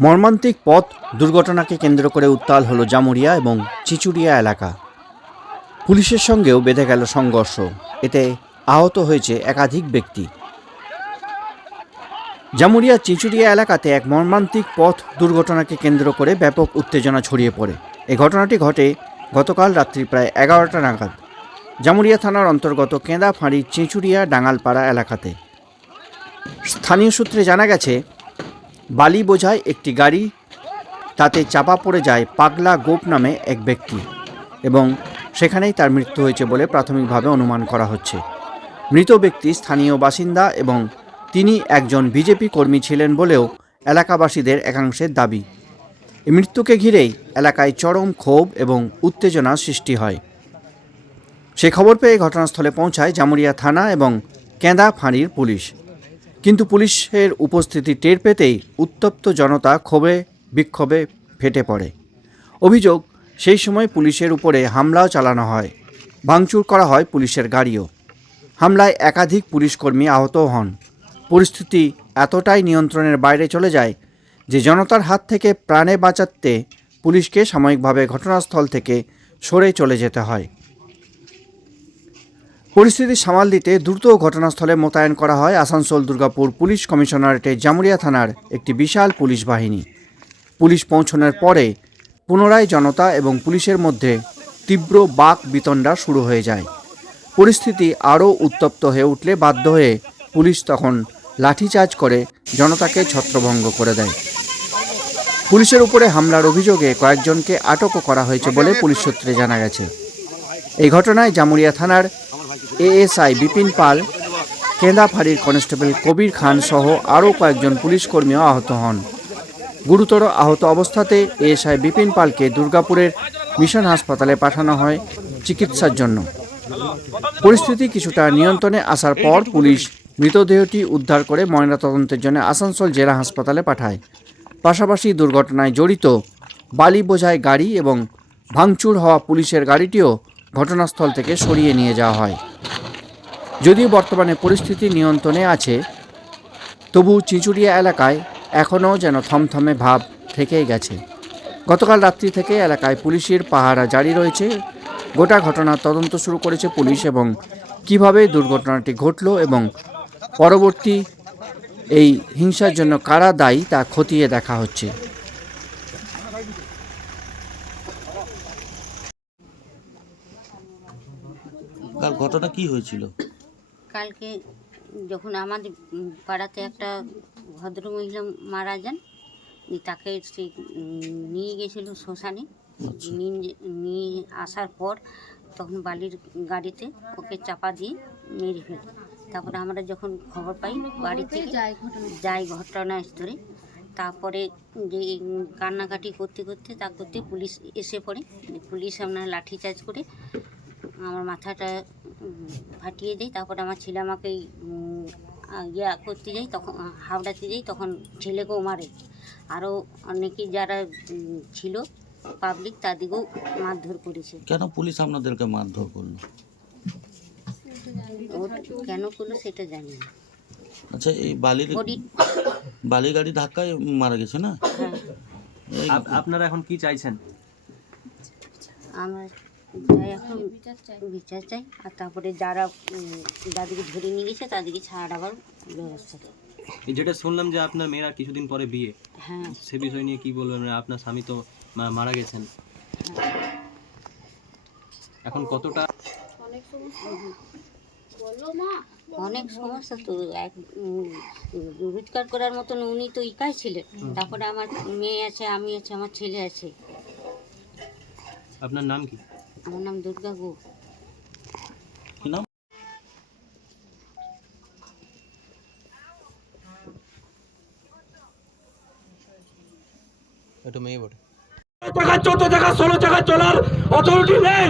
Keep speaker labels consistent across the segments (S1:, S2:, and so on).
S1: মর্মান্তিক পথ দুর্ঘটনাকে কেন্দ্র করে উত্তাল হলো জামুরিয়া এবং চিচুড়িয়া এলাকা। পুলিশের সঙ্গেও বেঁধে গেল সংঘর্ষ। এতে আহত হয়েছে একাধিক ব্যক্তি। জামুরিয়া চিচুড়িয়া এলাকাতে এক মর্মান্তিক পথ দুর্ঘটনাকে কেন্দ্র করে ব্যাপক উত্তেজনা ছড়িয়ে পড়ে। এ ঘটনাটি ঘটে গতকাল রাত্রি প্রায় এগারোটা নাগাদ। জামুরিয়া থানার অন্তর্গত কেঁদা ফাঁড়ির চিঁচুড়িয়া ডাঙ্গালপাড়া এলাকাতে। স্থানীয় সূত্রে জানা গেছে, বালি বোঝায় একটি গাড়ি, তাতে চাপা পড়ে যায় পাগলা গোপ নামে এক ব্যক্তি এবং সেখানেই তার মৃত্যু হয়েছে বলে প্রাথমিকভাবে অনুমান করা হচ্ছে। মৃত ব্যক্তি স্থানীয় বাসিন্দা এবং তিনি একজন বিজেপি কর্মী ছিলেন বলেও এলাকাবাসীদের একাংশের দাবি। মৃত্যুকে ঘিরেই এলাকায় চরম ক্ষোভ এবং উত্তেজনা সৃষ্টি হয়। সে খবর পেয়ে ঘটনাস্থলে পৌঁছায় জামুরিয়া থানা এবং কেঁদা ফাঁড়ির পুলিশ। কিন্তু পুলিশের উপস্থিতি টের পেতেই উত্তপ্ত জনতা ক্ষোভে, বিক্ষোভে ফেটে পড়ে। অভিযোগ, সেই সময় পুলিশের উপরে হামলাও চালানো হয়। ভাঙচুর করা হয় পুলিশের গাড়িও। হামলায় একাধিক পুলিশকর্মী আহত হন। পরিস্থিতি এতটাই নিয়ন্ত্রণের বাইরে চলে যায় যে জনতার হাত থেকে প্রাণে বাঁচাতে পুলিশকে সাময়িকভাবে ঘটনাস্থল থেকে সরে চলে যেতে হয়। পরিস্থিতি সামাল দিতে দ্রুত ঘটনাস্থলে মোতায়েন করা হয় আসানসোল দুর্গাপুর পুলিশ কমিশনারেটের জামুরিয়া থানার একটি বিশাল পুলিশ বাহিনী। পুলিশ পৌঁছানোর পরে পুনরায় জনতা এবং পুলিশের মধ্যে তীব্র বাক বিতণ্ডা শুরু হয়ে যায়। পরিস্থিতি আরও উত্তপ্ত হয়ে উঠলে বাধ্য হয়ে পুলিশ তখন লাঠিচার্জ করে জনতাকে ছত্রভঙ্গ করে দেয়। পুলিশের উপরে হামলার অভিযোগে কয়েকজনকে আটকও করা হয়েছে বলে পুলিশ সূত্রে জানা গেছে। এই ঘটনায় জামুরিয়া থানার এএসআই বিপিন পাল কেন্দা ফাঁড়ির কনস্টেবল কবির খান সহ আরও কয়েকজন পুলিশ কর্মীও আহত হন। গুরুতর আহত অবস্থাতে এএসআই বিপিন পালকে দুর্গাপুরের মিশন হাসপাতালে পাঠানো হয় চিকিৎসার জন্য। পরিস্থিতি কিছুটা নিয়ন্ত্রণে আসার পর পুলিশ মৃতদেহটি উদ্ধার করে ময়নাতদন্তের জন্য আসানসোল জেলা হাসপাতালে পাঠায়। পাশাপাশি দুর্ঘটনায় জড়িত বালি বোঝায় গাড়ি এবং ভাঙচুর হওয়া পুলিশের গাড়িটিও ঘটনাস্থল থেকে সরিয়ে নিয়ে যাওয়া হয়। যদিও বর্তমানে পরিস্থিতি নিয়ন্ত্রণে আছে, তবু চিঁচুড়িয়া এলাকায় এখনও যেন থমথমে ভাব থেকেই গেছে। গতকাল রাত্রি থেকে এলাকায় পুলিশের পাহারা জারি রয়েছে। গোটা ঘটনার তদন্ত শুরু করেছে পুলিশ এবং কীভাবে দুর্ঘটনাটি ঘটল এবং পরবর্তী এই হিংসার জন্য কারা দায়ী তা খতিয়ে দেখা হচ্ছে।
S2: কাল ঘটনা কি হয়েছিল?
S3: কালকে যখন আমাদের পাড়াতে একটা ভদ্রমহিলা মারা যান তাকে সেই উম নিয়ে গেছিল শ্মশানে। নিয়ে নিয়ে আসার পর তখন বালির গাড়িতে ওকে চাপা দিয়ে মেরে ফেলে। তারপরে আমরা যখন খবর পাই বাড়ি থেকে যাই ঘটনাস্থলে। তারপরে যে কান্নাকাটি করতে করতে তা করতে পুলিশ এসে পড়ে। পুলিশ আপনার লাঠিচার্জ করে আমার মাথাটা ফাটিয়ে দেয় তারপরে আমার ছেলে আমাকে ইয়া করতে যাই তখন হাওড়াতে যাই তখন ছেলেকেও মারে। আরও অনেকে যারা ছিল পাবলিক তাদেরকেও মারধর করেছে।
S2: কেন পুলিশ আপনাদেরকে মারধর করল?
S3: কেন করল সেটা জানি না।
S2: আচ্ছা এই বালির বালি গাড়ি ধাক্কায় মারা গেছে না?
S3: হ্যাঁ।
S4: আপনারা এখন কি চাইছেন?
S3: আমরা এখন বিচার চাই। আর তারপরে যারা যাদেরকে ধরে নিয়ে গেছে তাদেরকে ছাড়াবার ব্যবস্থা। করে
S4: যেটা শুনলাম যে আপনার মেয়ের আর কিছুদিন পরে বিয়ে।
S3: হ্যাঁ।
S4: সে বিষয় নিয়ে কি বলবেন? মানে আপনার স্বামী তো মা- মারা গেছেন। এখন কতটা
S3: অনেক সমস্যা। তো। এক রোজগার করার মতন উনি তো একাই ছিলেন। তারপরে আমার মেয়ে আছে আমি আছে আমার ছেলে আছে।
S4: আপনার নাম কি?
S3: আমার নাম দুর্গা গো।
S2: নাম?
S4: একটু মেয়ে বটে।
S5: টাকা চোদ্দ টাকা ষোলো টাকা চলার অথরিটি নেই।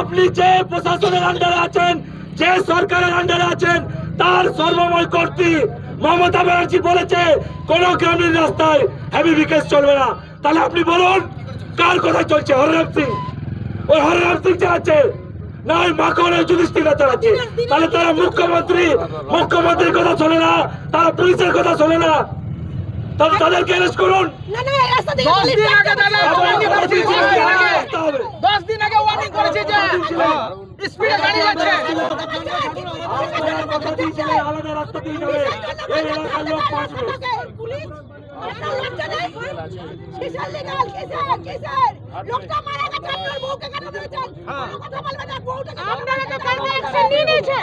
S5: আপনি যে প্রশাসনের আন্ডারে আছেন যে সরকারের আন্ডারে আছেন তার সর্বময় কর্তৃ মমতা ব্যানার্জি বলেছে কোন গ্রামীণ রাস্তায় হেভি বিকেশ চলবে না। তাহলে আপনি বলুন কার কথা চলছে? হররাম সিং। ওই হররাম সিং যে আছে নাই মাখনের যুধিষ্ঠিরা চালাচ্ছে। তাহলে তারা মুখ্যমন্ত্রী মুখ্যমন্ত্রীর কথা শোনে না তারা পুলিশের কথা শোনে না। তাহলে তাদেরকে অ্যারেস্ট করুন।
S6: না না। দশ দিন আগে ওয়ার্নিং করেছে যে স্পিডে গাড়ি যাচ্ছে।
S5: আলাদা রাস্তা দিয়ে যাবে। এই এলাকার লোক বাঁচবে।
S6: পুলিশ কিসের লিগাল কিসের কিসের লোকটা মারা গেছে আপনার বউকে কেন ধরেছেন কোনো কথা বলবেন না বউটা আপনারা তো কালকে অ্যাকশন নিয়ে নিয়েছেন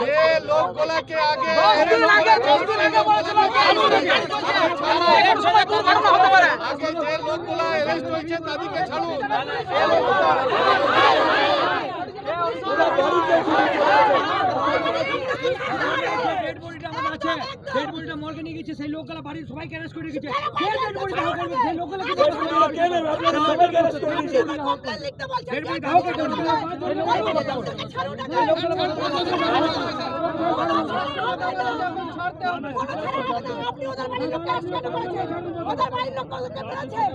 S6: যে লোকগুলোকে আগে আগে
S7: যে লোকগুলো অ্যারেস্ট হয়েছে তাদেরকে ছাড়ুন
S8: বডিটা ডেড বডিটা মর্গে নিয়ে গেছে সেই লোকগুলা বাড়ির সবাইকে অ্যারেস্ট করে রেখেছে কে ডেড বডি দাহ করবে সেই লোকগুলা কি
S5: কে নেবে? আপনারা সবাইকে arrest করে দিয়েছে।
S8: ডেড বডি দাহ করবে সেই লোকগুলা
S6: আপনি ওদের বাড়ির লোককে arrest করতে পেরেছেন ওদের বাড়ির লোক করতে পেরেছেন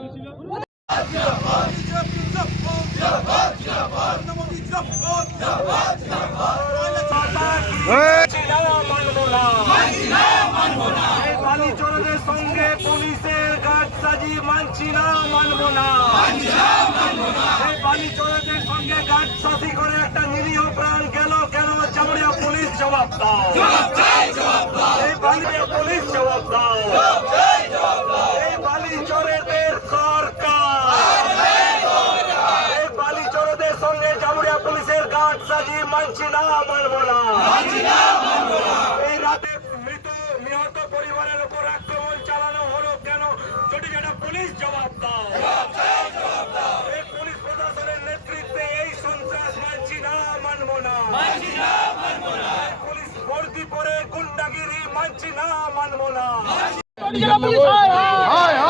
S5: এই বালিচোরদের সঙ্গে পুলিশের গার্ড সাজি মানছি না মানবো না এই বালিচোরদের সঙ্গে গার্ড সাজি করে একটা নিরীহ প্রাণ গেল, কেন চামড়িয়া পুলিশ জবাব দাও। এই বালিয়া পুলিশ জবাব দাও। এই বালিচোরদের সরকার এই বালিচোরদের সঙ্গে চামড়িয়া পুলিশের গার্ড সাজি মানছি না, মানবো না এই রাতে মৃত নিহত পরিবারের উপর আক্রমণ চালানো হলো কেন যদি যেটা পুলিশ জবাব দাও এই পুলিশ প্রশাসনের নেতৃত্বে এই সন্ত্রাস মানছি না মানবো না এই পুলিশ ভর্তি করে গুন্ডাগিরি মানছি না মানবো না।
S6: পুলিশ পুলিশ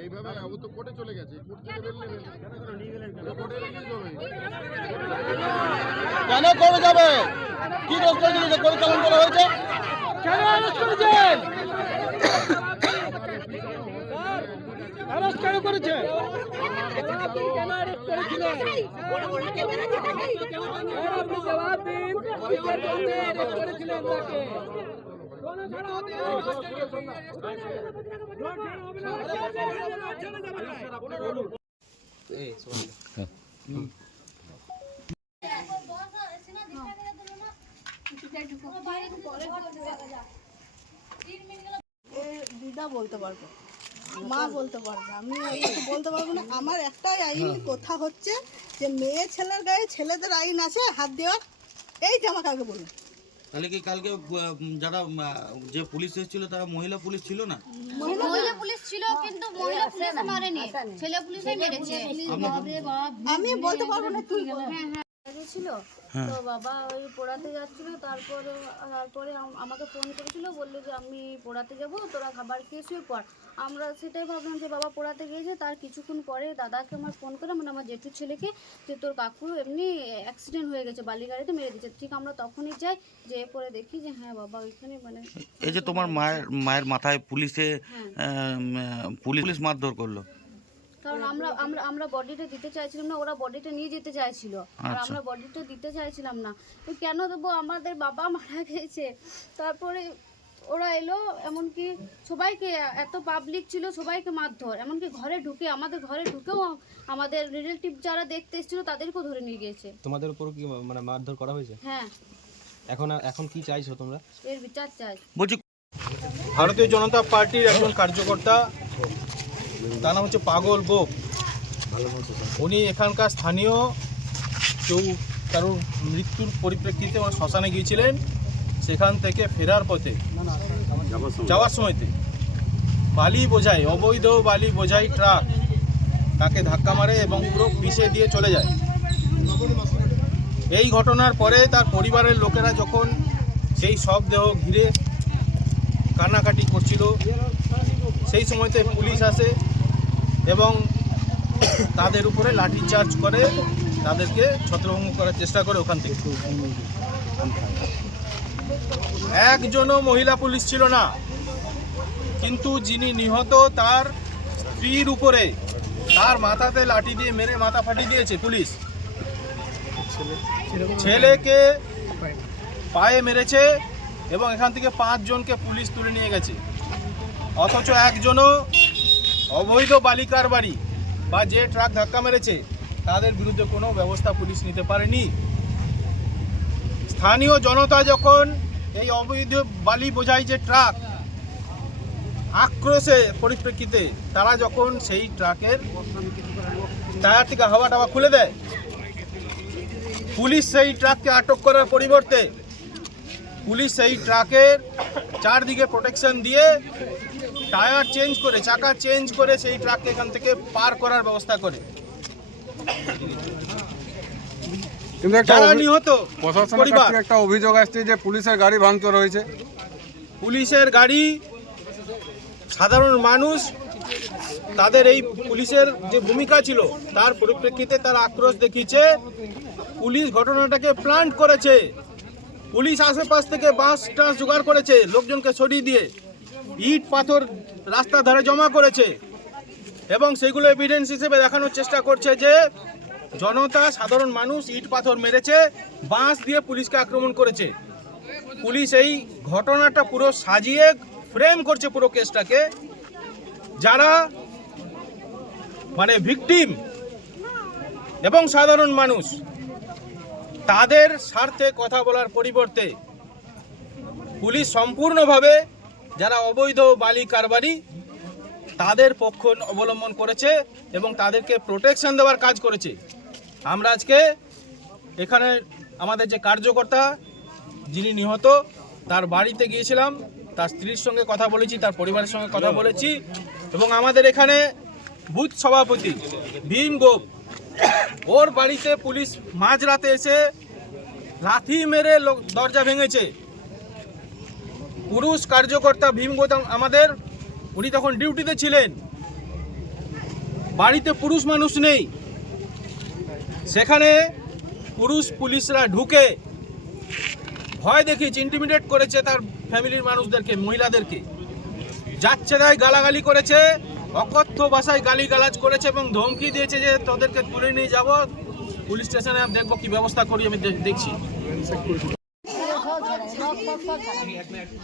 S7: এইভাবে ও তো কোর্টে চলে গেছে। কোর্ট থেকে বেরলে কোর্টে রিলিজ হবে কেন করে যাবে? কি দোষ করেছিল যে পরিচালন করা হয়েছে?
S6: কেন অ্যারেস্ট করেছেন অ্যারেস্ট কেন করেছে কেন অ্যারেস্ট করেছিলেন আপনি জবাব দিন করেছিলেন তাকে
S9: দিদা বলতে পারবে। মা বলতে পারবে। আমি বলতে পারব না আমার একটাই আইন কথা হচ্ছে যে মেয়ে ছেলের গায়ে ছেলেদের আইন আছে হাত দেওয়ার এইটা আমাকে আগে বলুন।
S2: তাহলে কি কালকে যারা যে পুলিশ এসেছিল তারা মহিলা পুলিশ ছিল না?
S10: মহিলা পুলিশ ছিল কিন্তু মহিলা পুলিশ মারেনি। ছেলে পুলিশই মেরেছে।
S9: আমি বলতে পারব না তুই বল।
S10: ছিল তো বাবা ওই পড়াতে যাচ্ছিল তারপরে তারপরে আমাকে ফোন করেছিল বলল যে আমি পড়াতে যাব তোরা খাবার খেয়ে শুয়ে পড়। আমরা সেটাই ভাবলাম যে বাবা পড়াতে গিয়েছে তার কিছুক্ষণ পরে দাদাকে আমার ফোন করে মানে আমার জেঠুর ছেলেকে যে তোর কাকু এমনি অ্যাক্সিডেন্ট হয়ে গেছে বালি গাড়িতে মেরে দিয়েছে। ঠিক আমরা তখনই যাই যে পরে দেখি যে হ্যাঁ বাবা ওইখানে মানে
S2: এই যে তোমার মায়ের মায়ের মাথায় পুলিশে পুলিশ পুলিশ মারধর করল।
S10: কারণ আমরা আমরা আমরা বডিটা দিতে চাইছিলাম না ওরা বডিটা নিয়ে যেতে চাইছিল। আর
S2: আচ্ছা।
S10: আমরা বডিটা দিতে চাইছিলাম না। তো কেন দেবো? আমাদের বাবা মারা গেছে। তারপরে ওরা এলো এমনকি সবাইকে এত পাবলিক ছিল সবাইকে মারধর। এমনকি ঘরে ঢুকে আমাদের ঘরে ঢুকেও আমাদের রিলেটিভ যারা দেখতে এসেছিল তাদেরকেও ধরে নিয়ে গিয়েছে।
S4: তোমাদের উপর কি মানে মারধর করা হয়েছে?
S10: হ্যাঁ।
S4: এখন এখন কি চাইছো তোমরা?
S10: এর বিচার চাই।
S2: বলছি
S11: ভারতীয় জনতা পার্টির একজন কার্যকর্তা তার নাম হচ্ছে পাগল গোপ। উনি এখানকার স্থানীয় কেউ কারোর মৃত্যুর পরিপ্রেক্ষিতে ওরা শ্মশানে গিয়েছিলেন। সেখান থেকে ফেরার পথে যাওয়ার সময়তে বালি বোঝাই অবৈধ বালি বোঝাই ট্রাক। তাকে ধাক্কা মারে এবং পুরো পিষে দিয়ে চলে যায়। এই ঘটনার পরে তার পরিবারের লোকেরা যখন সেই সব দেহ ঘিরে কান্নাকাটি করছিল সেই সময়তে পুলিশ আসে। এবং তাদের উপরে লাঠি চার্জ করে তাদেরকে ছত্রভঙ্গ করার চেষ্টা করে ওখান থেকে। একজনও মহিলা পুলিশ ছিল না। কিন্তু যিনি নিহত, তার স্ত্রীর উপরে তার মাথাতে লাঠি দিয়ে মেরে মাথা ফাটিয়ে দিয়েছে পুলিশ। ছেলেকে পায়ে মেরেছে এবং এখান থেকে পাঁচজনকে পুলিশ তুলে নিয়ে গেছে। অথচ একজনও অবৈধ বালিকার বাড়ি বা যে ট্রাক ধাক্কা মেরেছে, তাদের বিরুদ্ধে কোনো ব্যবস্থা পুলিশ নিতে পারেনি। স্থানীয় জনতা যখন এই অবৈধ বালি বোঝাই যে ট্রাক আক্রোশে পরিপ্রেক্ষিতে, তারা যখন সেই ট্রাকের টায়ার থেকে হাওয়া টাওয়া খুলে দেয়, পুলিশ সেই ট্রাককে আটক করার পরিবর্তে পুলিশ সেই ট্রাকের চারদিকে প্রোটেকশন দিয়ে টায়ার চেঞ্জ করে চাকা চেঞ্জ করে সেই ট্রাককে এখান থেকে পার করার ব্যবস্থা করে।
S7: কিন্তু একটা
S11: যারা নিহত
S7: প্রশাসনের কাছ
S11: পরিবার।
S7: থেকে একটা অভিযোগ আসছে যে পুলিশের গাড়ি ভাঙচুর হয়েছে।
S11: পুলিশের গাড়ি সাধারণ মানুষ তাদের এই পুলিশের যে ভূমিকা ছিল তার পরিপ্রেক্ষিতে তারা আক্রোশ দেখিয়েছে। পুলিশ ঘটনাটাকে প্ল্যান্ট করেছে। পুলিশ আশেপাশ থেকে বাঁশ টাঁস জোগাড় করেছে লোকজনকে সরিয়ে দিয়ে। ইট পাথর রাস্তার ধারে জমা করেছে এবং সেগুলো এভিডেন্স হিসেবে দেখানোর চেষ্টা করছে যে জনতা, সাধারণ মানুষ ইট পাথর মেরেছে, বাঁশ দিয়ে পুলিশকে আক্রমণ করেছে। পুলিশ এই ঘটনাটা পুরো সাজিয়ে ফ্রেম করছে পুরো কেসটাকে। যারা মানে ভিকটিম এবং সাধারণ মানুষ, তাদের স্বার্থে কথা বলার পরিবর্তে পুলিশ সম্পূর্ণভাবে যারা অবৈধ বালি কারবারি, তাদের পক্ষ অবলম্বন করেছে এবং তাদেরকে প্রোটেকশন দেওয়ার কাজ করেছে। আমরা আজকে এখানে আমাদের যে কার্যকর্তা, যিনি নিহত, তার বাড়িতে গিয়েছিলাম, তার স্ত্রীর সঙ্গে কথা বলেছি, তার পরিবারের সঙ্গে কথা বলেছি এবং আমাদের এখানে বুথ সভাপতি ভীম গোপ, ওর বাড়িতে পুলিশ মাঝরাতে এসে লাথি মেরে দরজা ভেঙেছে। পুরুষ কার্যকর্তা ভীম গৌতম আমাদের, উনি তখন ডিউটিতে ছিলেন। বাড়িতে পুরুষ মানুষ নেই। সেখানে পুরুষ পুলিশরা ঢুকে ভয় দেখিয়েছে ইন্টিমিডেট করেছে তার ফ্যামিলির মানুষদেরকে, মহিলাদেরকে। যাচ্ছে তাই গালাগালি করেছে, অকথ্য ভাষায় গালি গালাজ করেছে এবং ধমকি দিয়েছে যে তোদেরকে তুলে নিয়ে যাব, পুলিশ স্টেশনে দেখব কি ব্যবস্থা করি, আমি দে- দেখছি